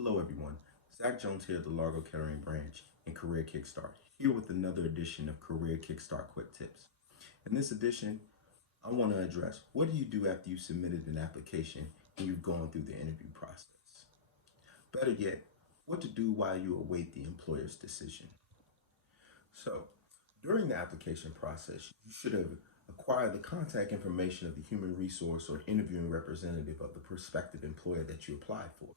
Hello everyone, Zach Jones here at the Largo-Kettering branch in Career Kickstart, here with another edition of Career Kickstart Quick Tips. In this edition, I want to address what do you do after you've submitted an application and you've gone through the interview process? Better yet, what to do while you await the employer's decision. So, during the application process, you should have acquired the contact information of the human resource or interviewing representative of the prospective employer that you applied for.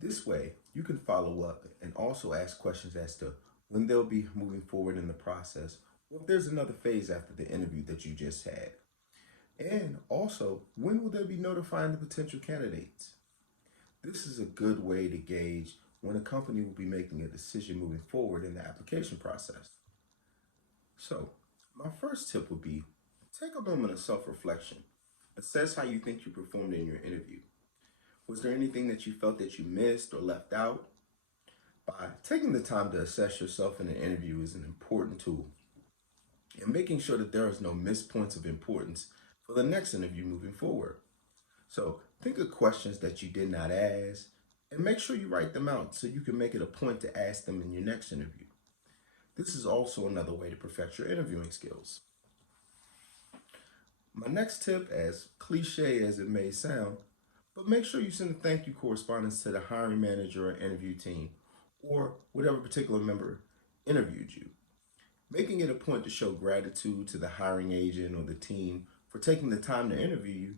This way, you can follow up and also ask questions as to when they'll be moving forward in the process, or if there's another phase after the interview that you just had. And also, when will they be notifying the potential candidates? This is a good way to gauge when a company will be making a decision moving forward in the application process. So, my first tip would be take a moment of self-reflection. Assess how you think you performed in your interview. Was there anything that you felt that you missed or left out? By taking the time to assess yourself in an interview is an important tool, and making sure that there is no missed points of importance for the next interview moving forward. So think of questions that you did not ask and make sure you write them out so you can make it a point to ask them in your next interview. This is also another way to perfect your interviewing skills. My next tip, as cliche as it may sound, but make sure you send a thank you correspondence to the hiring manager or interview team, or whatever particular member interviewed you. Making it a point to show gratitude to the hiring agent or the team for taking the time to interview you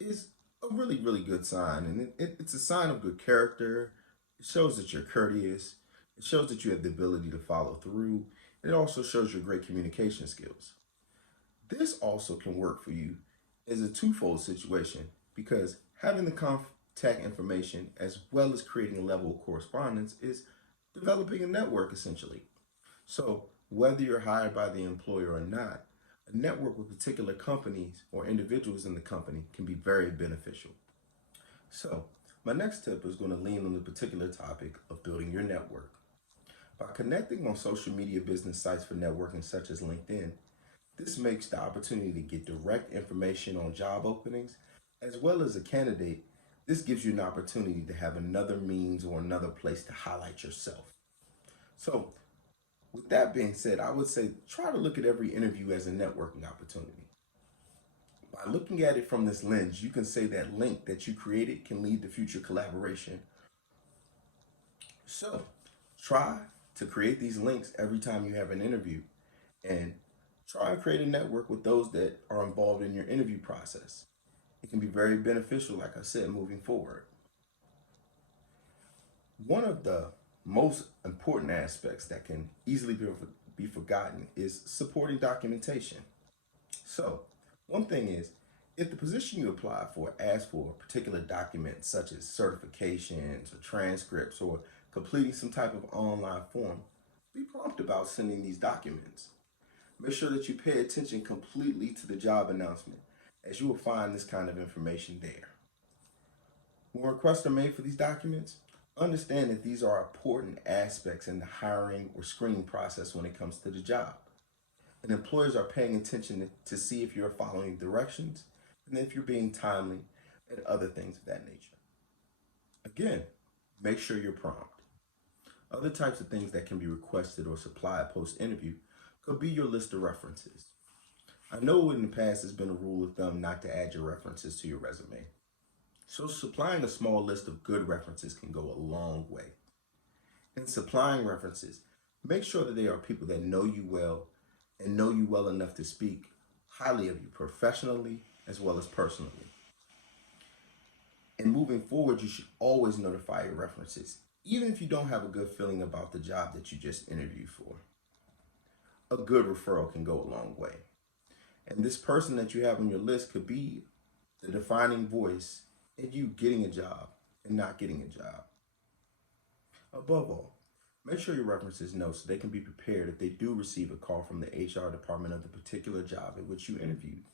is a really, really good sign. And it's a sign of good character. It shows that you're courteous. It shows that you have the ability to follow through. And it also shows your great communication skills. This also can work for you as a twofold situation, because having the contact information as well as creating a level of correspondence is developing a network essentially. So whether you're hired by the employer or not, a network with particular companies or individuals in the company can be very beneficial. So my next tip is going to lean on the particular topic of building your network. By connecting on social media business sites for networking such as LinkedIn, this makes the opportunity to get direct information on job openings. As well as a candidate, this gives you an opportunity to have another means or another place to highlight yourself. So, with that being said, I would say try to look at every interview as a networking opportunity. By looking at it from this lens, you can say that link that you created can lead to future collaboration. So, try to create these links every time you have an interview, and try and create a network with those that are involved in your interview process. It can be very beneficial, like I said, moving forward. One of the most important aspects that can easily be forgotten is supporting documentation. So, one thing is, if the position you apply for asks for a particular document, such as certifications or transcripts or completing some type of online form, be prompt about sending these documents. Make sure that you pay attention completely to the job announcement, as you will find this kind of information there. When requests are made for these documents, understand that these are important aspects in the hiring or screening process when it comes to the job. And employers are paying attention to see if you're following directions and if you're being timely and other things of that nature. Again, make sure you're prompt. Other types of things that can be requested or supplied post-interview could be your list of references. I know in the past there's been a rule of thumb not to add your references to your resume. So supplying a small list of good references can go a long way. In supplying references, make sure that they are people that know you well and know you well enough to speak highly of you professionally as well as personally. And moving forward, you should always notify your references, even if you don't have a good feeling about the job that you just interviewed for. A good referral can go a long way. And this person that you have on your list could be the defining voice in you getting a job and not getting a job. Above all, make sure your references know so they can be prepared if they do receive a call from the HR department of the particular job at which you interviewed.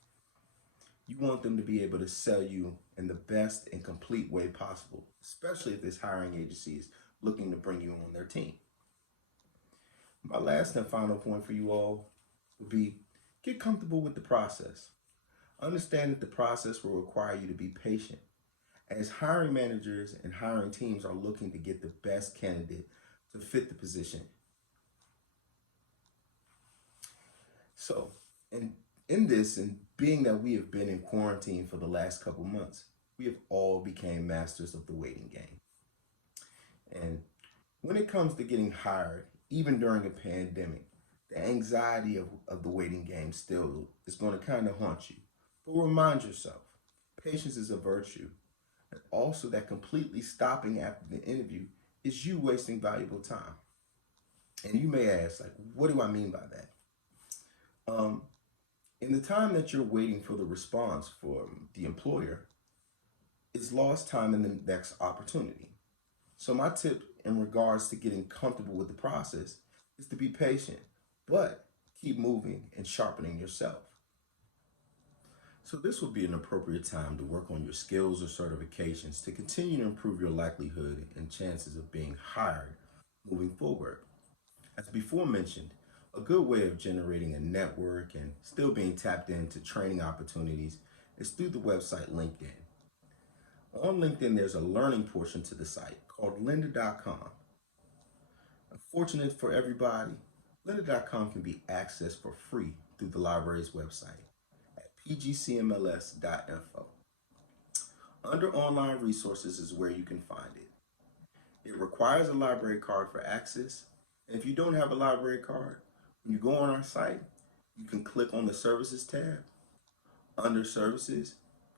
You want them to be able to sell you in the best and complete way possible, especially if this hiring agency is looking to bring you on their team. My last and final point for you all would be get comfortable with the process. Understand that the process will require you to be patient as hiring managers and hiring teams are looking to get the best candidate to fit the position. So, and in this, and being that we have been in quarantine for the last couple months, we have all became masters of the waiting game. And when it comes to getting hired, even during a pandemic, the anxiety of the waiting game still is going to kind of haunt you. But remind yourself, patience is a virtue. And also that completely stopping after the interview is you wasting valuable time. And you may ask, like, what do I mean by that? Um, in the time that you're waiting for the response from the employer, it's lost time in the next opportunity. So my tip in regards to getting comfortable with the process is to be patient, but keep moving and sharpening yourself. So this would be an appropriate time to work on your skills or certifications to continue to improve your likelihood and chances of being hired moving forward. As before mentioned, a good way of generating a network and still being tapped into training opportunities is through the website LinkedIn. On LinkedIn, there's a learning portion to the site called lynda.com. Fortunate for everybody, lynda.com can be accessed for free through the library's website at pgcmls.info. Under online resources is where you can find it. It requires a library card for access, and if you don't have a library card, when you go on our site, you can click on the Services tab. Under Services,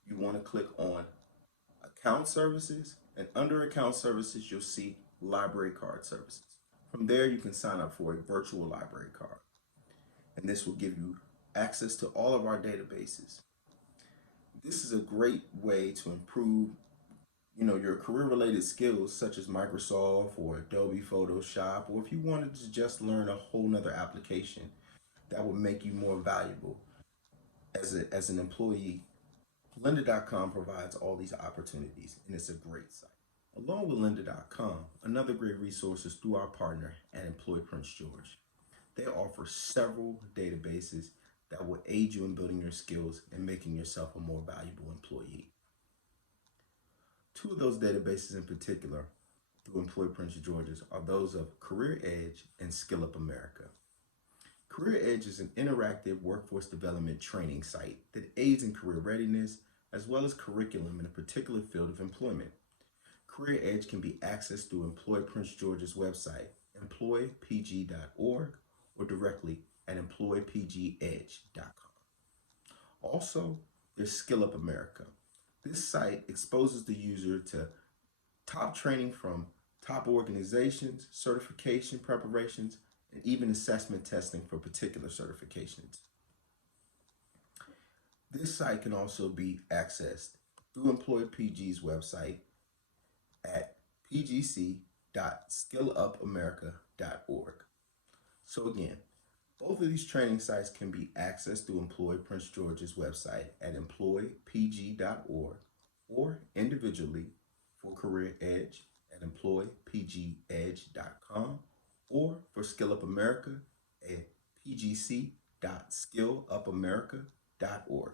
you want to click on Account Services, and under Account Services, you'll see Library Card Services. From there, you can sign up for a virtual library card, and this will give you access to all of our databases. This is a great way to improve, your career-related skills such as Microsoft or Adobe Photoshop, or if you wanted to just learn a whole nother application that would make you more valuable as an employee. Lynda.com provides all these opportunities, and it's a great site. Along with lynda.com, another great resource is through our partner at Employ Prince George. They offer several databases that will aid you in building your skills and making yourself a more valuable employee. Two of those databases in particular through Employ Prince George's are those of Career Edge and Skill Up America. Career Edge is an interactive workforce development training site that aids in career readiness as well as curriculum in a particular field of employment. Career Edge can be accessed through Employ Prince George's website, employpg.org, or directly at employpgedge.com. Also, there's Skill Up America. This site exposes the user to top training from top organizations, certification preparations, and even assessment testing for particular certifications. This site can also be accessed through Employer PG's website at pgc.skillupamerica.org. So again, both of these training sites can be accessed through Employ Prince George's website at employpg.org or individually for Career Edge at employpgedge.com or for Skill Up America at pgc.skillupamerica.org.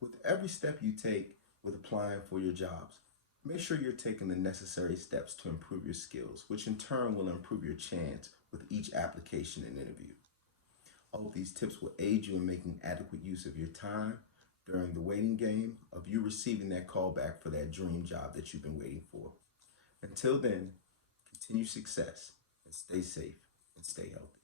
With every step you take with applying for your jobs, make sure you're taking the necessary steps to improve your skills, which in turn will improve your chance with each application and interview. I hope these tips will aid you in making adequate use of your time during the waiting game of you receiving that call back for that dream job that you've been waiting for. Until then, continue success and stay safe and stay healthy.